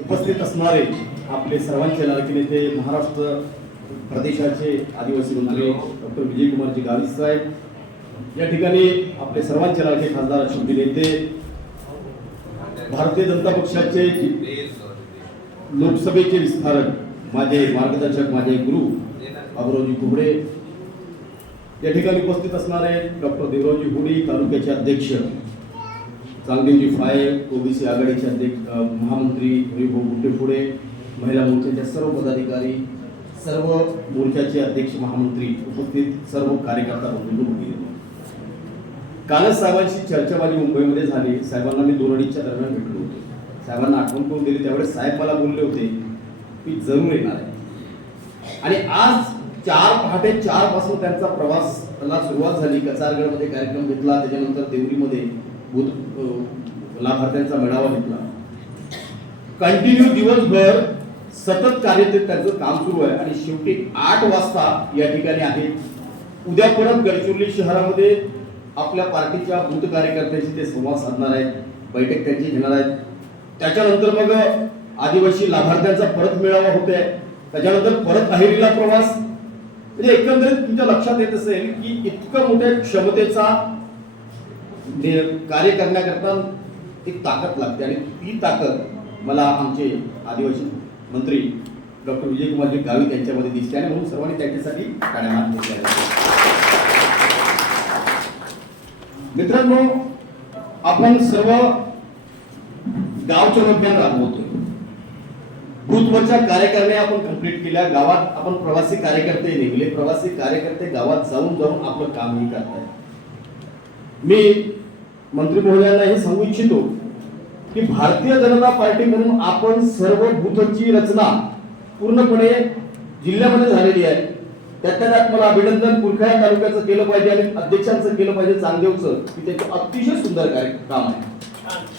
उपस्थित असणारे आपले सर्वांचे लाडके नेते महाराष्ट्र प्रदेशाचे आदिवासी मंत्री डॉक्टर विजयकुमारजी गावित साहेब या ठिकाणी आपले सर्वांचे लाडके खासदार शब्दी नेते भारतीय जनता पक्षाचे लोकसभेचे विस्तारक माझे मार्गदर्शक माझे गुरु बाबुरावजी कुबडे या ठिकाणी उपस्थित असणारे डॉक्टर देवरावजी हुडी तालुक्याचे अध्यक्ष चांगदेवजी फाळे ओबीसी आघाडीचे अध्यक्ष महामंत्री हरिभाऊ गुड्डेपुडे महिला मोर्चाच्या सर्व पदाधिकारी सर्व मोर्चाचे अध्यक्ष महामंत्री उपस्थित सर्व कार्यकर्ता बंधूंनी भगिनी. कालच साहेबांशी चर्चा माझी मुंबईमध्ये झाली. साहेबांना मी दोन अडीचच्या दरम्यान भेटलो होतो. साहेबांना आठवण करून दिली. त्यावेळेस साहेब मला बोलले होते की जरूर येणार आहे. आणि आज चार पहाटे चारपासून त्यांचा प्रवासला सुरुवात झाली. कचारगडमध्ये कार्यक्रम घेतला. त्याच्यानंतर देवरीमध्ये बुध लाभार्थ्यांचा मेळावा घेतला. कंटिन्यू दिवसभर सतत कार्य त्यांचं काम सुरू आहे आणि शेवटी आठ वाजता या ठिकाणी आहेत उद्या परत गडचिरोली शहरामध्ये आपल्या पार्टीच्या बूथ कार्यकर्त्यांशी ते संवाद साधणार आहेत बैठक त्यांची घेणार आहेत. त्याच्यानंतर मग आदिवासी लाभार्थ्यांचा परत मेळावा आहे. त्याच्यानंतर परत अहेरीला प्रवास. म्हणजे एकंदरीत तुमच्या लक्षात येत असेल की इतकं मोठ्या क्षमतेचा कार्य करण्याकरता एक ताकद लागते आणि ती ताकद मला आमचे आदिवासी मंत्री डॉक्टर विजयकुमारजी गावित यांच्यामध्ये दिसते आणि म्हणून सर्वांनी त्यांच्यासाठी टाळ्या मारल्या मित्रांनो आपण सर्व गावच्या अभियान राबवतोय बूथवरच्या कार्यकारणे आपण कंप्लीट केल्या. गावात आपण प्रवासी कार्यकर्ते नेमले प्रवासी कार्यकर्ते गावात जाऊन जाऊन आपलं कामही करतायत. मी मंत्री महोदयांना हे सांगू इच्छितो की भारतीय जनता पार्टी म्हणून आपण सर्व बूथची रचना पूर्णपणे जिल्ह्यामध्ये झालेली आहे. त्यातल्या त्यात मला अभिनंदन कुरखेडा तालुक्याचं केलं पाहिजे आणि अध्यक्षांचं केलं पाहिजे चांगदेवचं की त्याचं अतिशय सुंदर कार्य काम आहे.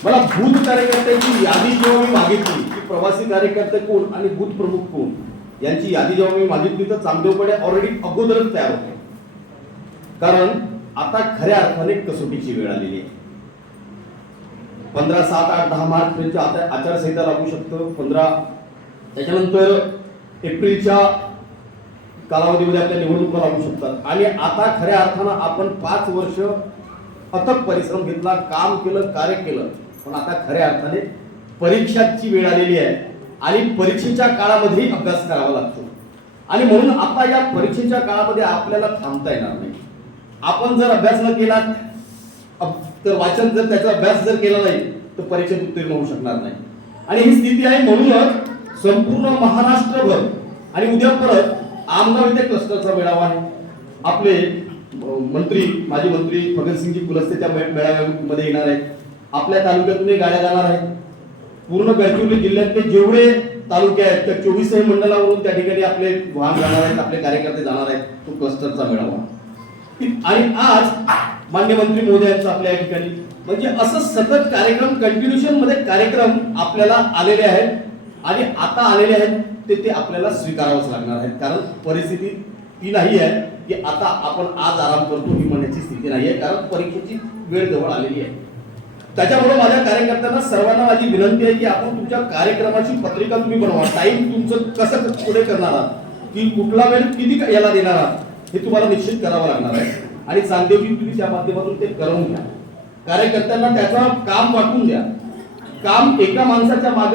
मला बूथ कार्यकर्त्यांची यादी जेव्हा मी मागितली की प्रवासी कार्यकर्ते कोण आणि बूथ प्रमुख कोण यांची यादी जेव्हा मी मागितली तर चांगदेवकडे ऑलरेडी अगोदरच तयार होते. कारण आता खऱ्या अर्थाने कसोटीची वेळ आलेली आहे. पंधरा सात आठ दहा मार्चपर्यंत आता आचारसंहिता लागू शकतं. पंधरा त्याच्यानंतर एप्रिलच्या कालावधीमध्ये आपल्या निवडणुका लागू शकतात. आणि आता खऱ्या अर्थानं आपण पाच वर्ष अथक परिश्रम घेतला काम केलं कार्य केलं. पण आता खऱ्या अर्थाने परीक्षाची वेळ आलेली आहे. आणि परीक्षेच्या काळामध्येही अभ्यास करावा लागतो. आणि म्हणून आता या परीक्षेच्या काळामध्ये आपल्याला थांबता येणार नाही. आपण जर अभ्यास न केला तर वाचन जर त्याचा अभ्यास जर केला नाही तर परीक्षेत उत्तीर्ण होऊ शकणार नाही. आणि ही स्थिती आहे म्हणूनच संपूर्ण महाराष्ट्रभर आणि उद्या परत आमगाव इथे क्लस्टरचा मेळावा आहे. आपले मंत्री माजी मंत्री भगतसिंगजी कुलस्ते त्या मेळाव्यामध्ये येणार आहेत. आपल्या तालुक्यातूनही गाड्या जाणार आहेत. पूर्ण गडचिरोली जिल्ह्यातले जेवढे तालुके आहेत त्या चोवीसही मंडळावरून त्या ठिकाणी आपले वाहन जाणार आहेत आपले कार्यकर्ते जाणार आहेत. तो क्लस्टरचा मेळावा. आणि आज मान्य मंत्री महोदयांचं आपल्या या ठिकाणी. म्हणजे असं सतत कार्यक्रम कंटिन्युशनमध्ये कार्यक्रम आपल्याला आलेले आहेत आणि आता आलेले आहेत ते ते आपल्याला स्वीकारावंच लागणार आहेत. कारण परिस्थिती ती नाही आहे की आता आपण आज आराम करतो ही म्हणण्याची स्थिती नाही आहे कारण परीक्षेची वेळ जवळ आलेली आहे. त्याच्यामुळे माझ्या कार्यकर्त्यांना सर्वांना माझी विनंती आहे की आपण तुमच्या कार्यक्रमाची पत्रिका तुम्ही बनवा. टाईम तुमचं कसं पुढे करणार आहात? की कुठला वेळ किती याला देणार आहात? हे तुम्हाला निश्चित करावं लागणार आहे. आणि चांदेवजी तुम्ही त्या माध्यमातून ते करून घ्या. कार्यकर्त्यांना त्याचं काम वाटून द्या. काम एका माणसाच्या माग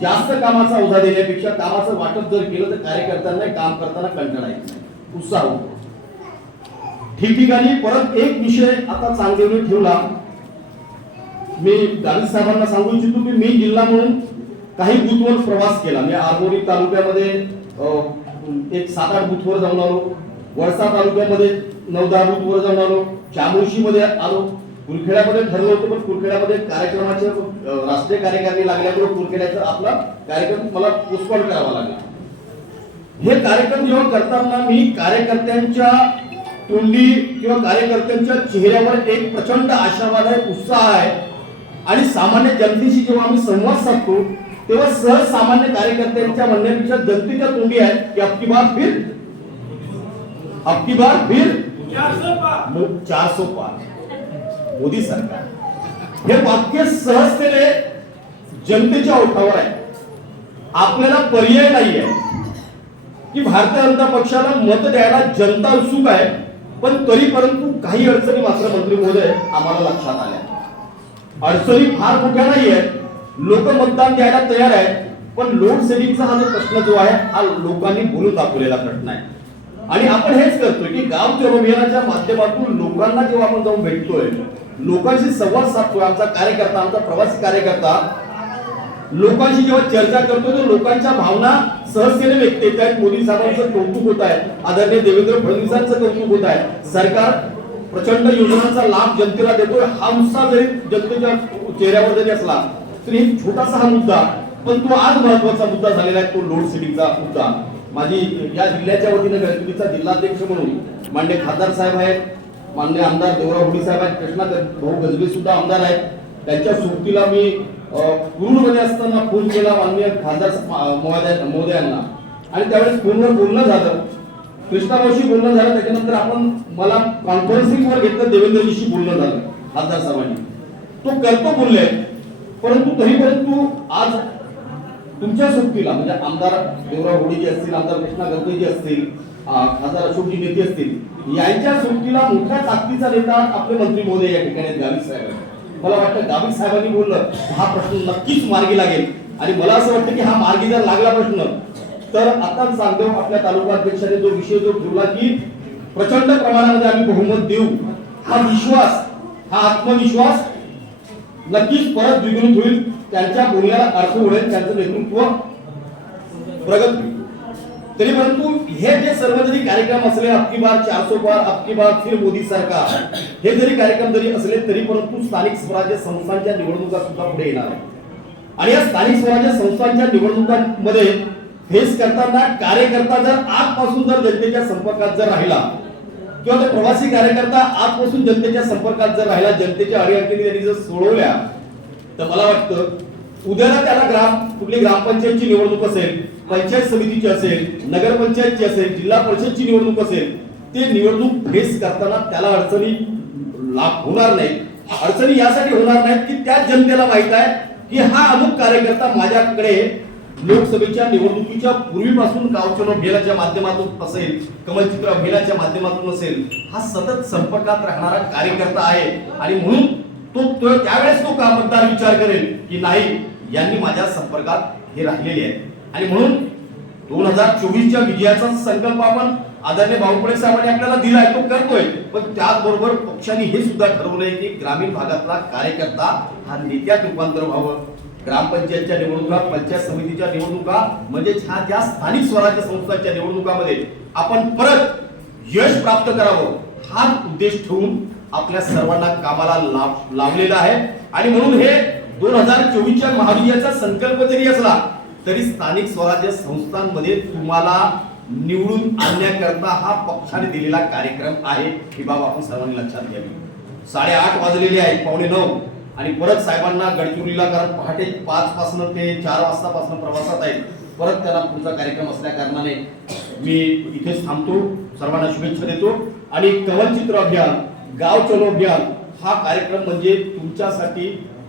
जास्त कामाचा उधा देण्यापेक्षा कामाचं वाटप जर केलं तर कार्यकर्त्यांना काम करताना कंटाळा येत नाही. उत्साह होतो. ठिकठिकाणी परत एक विषय आता चांगदेवने ठेवला. मी गावित साहेबांना सांगू इच्छितो की मी जिल्हा म्हणून काही बुथवर प्रवास केला. मी आरमोरी तालुक्यामध्ये एक सात आठ बुथवर जाऊन आलो. वळसा तालुक्यामध्ये नऊ वर जाऊन आलो चामोशीमध्ये आलो. कुरखेड्यामध्ये ठरलं होतं पण कुरखेड्यामध्ये कार्यक्रमाचे राष्ट्रीय कार्यकारिणी लागल्यामुळे कुरखेड्याचा आपला कार्यक्रम मला पोस्टपोन करावा लागला. हे कार्यक्रम जेव्हा करताना मी कार्यकर्त्यांच्या तोंडी किंवा कार्यकर्त्यांच्या चेहऱ्यावर एक प्रचंड आशावाद आहे उत्साह आहे. आणि सामान्य जनतेशी जेव्हा आम्ही संवाद साधतो तेव्हा सहज सामान्य कार्यकर्त्यांच्या म्हणण्यापेक्षा जनतेच्या तोंडी आहे की अबकी बार फिर. अबकी बार फिर. चार सो पार मोदी सरकार. हे वाक्य सहजतेने जनतेच्या ओठावर आहे. आपल्याला पर्याय नाही आहे की भारतीय जनता पक्षाला मत द्यायला जनता उत्सुक आहे पण तरी परंतु काही अडचणी मात्र मंत्री महोदय आम्हाला लक्षात आल्या. अडचणी फार मोठ्या नाही आहेत लोक मतदान द्यायला तयार आहेत पण लोडशेडिंगचा हा जो प्रश्न जो आहे हा लोकांनी बोलून दाखवलेला प्रश्न आहे. आणि आपण हेच करतोय की गाव चलो अभियानाच्या माध्यमातून लोकांना जेव्हा आपण जाऊन भेटतोय लोकांशी संवाद साधतोय आमचा कार्यकर्ता आमचा प्रवासी कार्यकर्ता लोकांशी जेव्हा चर्चा करतो तर लोकांच्या भावना सहजतेने व्यक्त येत आहेत. मोदी साहेबांचं कौतुक होत आहे. आदरणीय देवेंद्र फडणवीसांचं कौतुक होत आहे. सरकार प्रचंड योजनांचा लाभ जनतेला देतोय. हा उत्साह जरी जनतेच्या चेहऱ्यावर जरी असला तरी एक छोटासा हा मुद्दा पण तो आज महत्त्वाचा मुद्दा झालेला आहे. तो लोड शेडिंगचा मुद्दा. माझी या जिल्ह्याच्या वतीने गणपतीचा जिल्हाध्यक्ष म्हणून मान्य खासदार साहेब आहेत मान्य आमदार देवराव हुडी साहेब आहेत कृष्णा भाऊ गजबे सुद्धा आमदार आहेत. त्यांच्या सोबतीला मी अ, असताना फोन केला माननीय खासदार स- महोदय महोदयांना. आणि त्यावेळेस फोनवर बोलणं झालं. कृष्णाभाऊशी बोलणं झालं त्याच्यानंतर आपण मला कॉन्फरन्सिंगवर घेतलं देवेंद्रजीशी बोलणं झालं खासदार साहेबांनी. तो करतो बोलले परंतु तरी परंतु आज तुमच्या सुट्टीला म्हणजे आमदार देवराव होडीजी असतील आमदार कृष्णा गरगे असतील खासदार अशोकजी नेते असतील यांच्या सुट्टीला मोठ्या ताकदीचा नेता आपले मंत्री महोदय या ठिकाणी आहेत, गावित साहेब मला वाटतं गावित साहेबांनी बोललं हा प्रश्न नक्कीच मार्गी लागेल. आणि मला असं वाटतं की हा मार्गी जर लागला प्रश्न तर आता सांगतो आपल्या तालुका अध्यक्षाने जो विषय जो ठेवला की प्रचंड प्रमाणामध्ये आम्ही बहुमत देऊ. हा विश्वास हा आत्मविश्वास नक्कीच परत द्विगुणित होईल. त्यांच्या बोलण्याला अर्थ उडेल त्यांचं नेतृत्व प्रगत होईल. तरी परंतु हे जे सर्व जरी कार्यक्रम असले अबकी बार चारसो बार अबकी बार फिर मोदी सरकार हे जरी कार्यक्रम जरी असले तरी परंतु स्थानिक स्वराज्य संस्थांच्या निवडणुका सुद्धा पुढे येणार आहे आणि या स्थानिक स्वराज्य संस्थांच्या निवडणुकांमध्ये फेस करताना कार्यकर्ता जर आजपासून जर जनतेच्या संपर्कात जर राहिला किंवा तो प्रवासी कार्यकर्ता आजपासून जनतेच्या संपर्कात जर राहिला जनतेच्या अडीअडचणी त्यांनी जर सोडवल्या तर मला वाटतं उद्याला त्याला ग्राम कुठली ग्रामपंचायतची निवडणूक असेल पंचायत समितीची असेल नगरपंचायतची असेल जिल्हा परिषदची निवडणूक असेल ते निवडणूक फेस करताना त्याला अडचणी लाभ होणार नाही अडचणी यासाठी होणार नाहीत की त्या जनतेला माहीत आहे की हा अमुक कार्यकर्ता माझ्याकडे लोकसभेच्या निवडणुकीच्या पूर्वीपासून गावचलो अभियानाच्या माध्यमातून असेल कमलचित्र अभियानाच्या माध्यमातून असेल हा सतत संपर्कात राहणारा कार्यकर्ता आहे. आणि म्हणून तो तो- त्यावेळेस तो का मतदार विचार करेल की नाही यांनी माझ्या संपर्कात हे राहिलेले आहे. आणि म्हणून दोन हजार चोवीसच्या विजयाचा संकल्प आपण आदरणीय बावपडे साहेबांनी आपल्याला दिलाय तो करतोय. पण त्याचबरोबर पक्षाने हे सुद्धा ठरवलंय की ग्रामीण भागातला कार्यकर्ता हा नेत्यात रूपांतर व्हावं. ग्रामपंचायतच्या निवडणुका पंचायत समितीच्या निवडणुका म्हणजे ह्या ज्या स्थानिक स्वराज्य संस्थांच्या निवडणुकामध्ये आपण परत यश प्राप्त करावं हा उद्देश ठेवून आपल्या सर्वांना कामाला लावलेला आहे. आणि म्हणून हे दोन हजार चोवीसच्या महाविजयाचा संकल्प जरी असला तरी स्थानिक स्वराज्य संस्थांमध्ये तुम्हाला निवडून आणण्याकरता हा पक्षाने दिलेला कार्यक्रम आहे ही बाब आपण सर्वांनी लक्षात घ्यावी. साडेआठ वाजलेले आहेत पावणे नऊ. आणि परत साहेबांना गडचिरोलीला कारण पहाटे पाच पासनं ते चार वाजतापासून प्रवासात आहेत परत त्यांना पुढचा कार्यक्रम असल्या कारणाने मी इथेच थांबतो. सर्वांना शुभेच्छा देतो. आणि कवनचित्र अभियान गाव चलो अभियान हा कार्यक्रम म्हणजे तुमच्यासाठी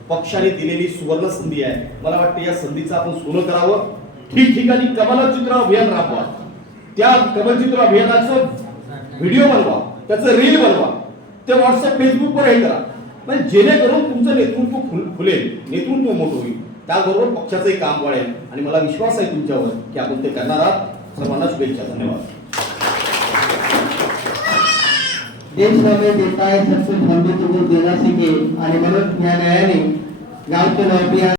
पक्षाने दिलेली सुवर्ण संधी आहे. मला वाटतं या संधीचं आपण सोनं करावं. ठिकठिकाणी कमलचित्र अभियान राबवा. त्या कमलचित्र अभियानाचं व्हिडिओ बनवा त्याचं रील बनवा ते व्हॉट्सअप फेसबुकवर हे करा. पण जेणेकरून तुमचं नेतृत्व फुल फुलेल नेतृत्व मोठं होईल. त्याचबरोबर पक्षाचंही काम वाढेल. आणि मला विश्वास आहे तुमच्यावर की आपण ते करणार आहात. सर्वांना शुभेच्छा धन्यवाद. देश हमें देता है सबसे देना सीखे आणि म्हणून या न्यायाने गाव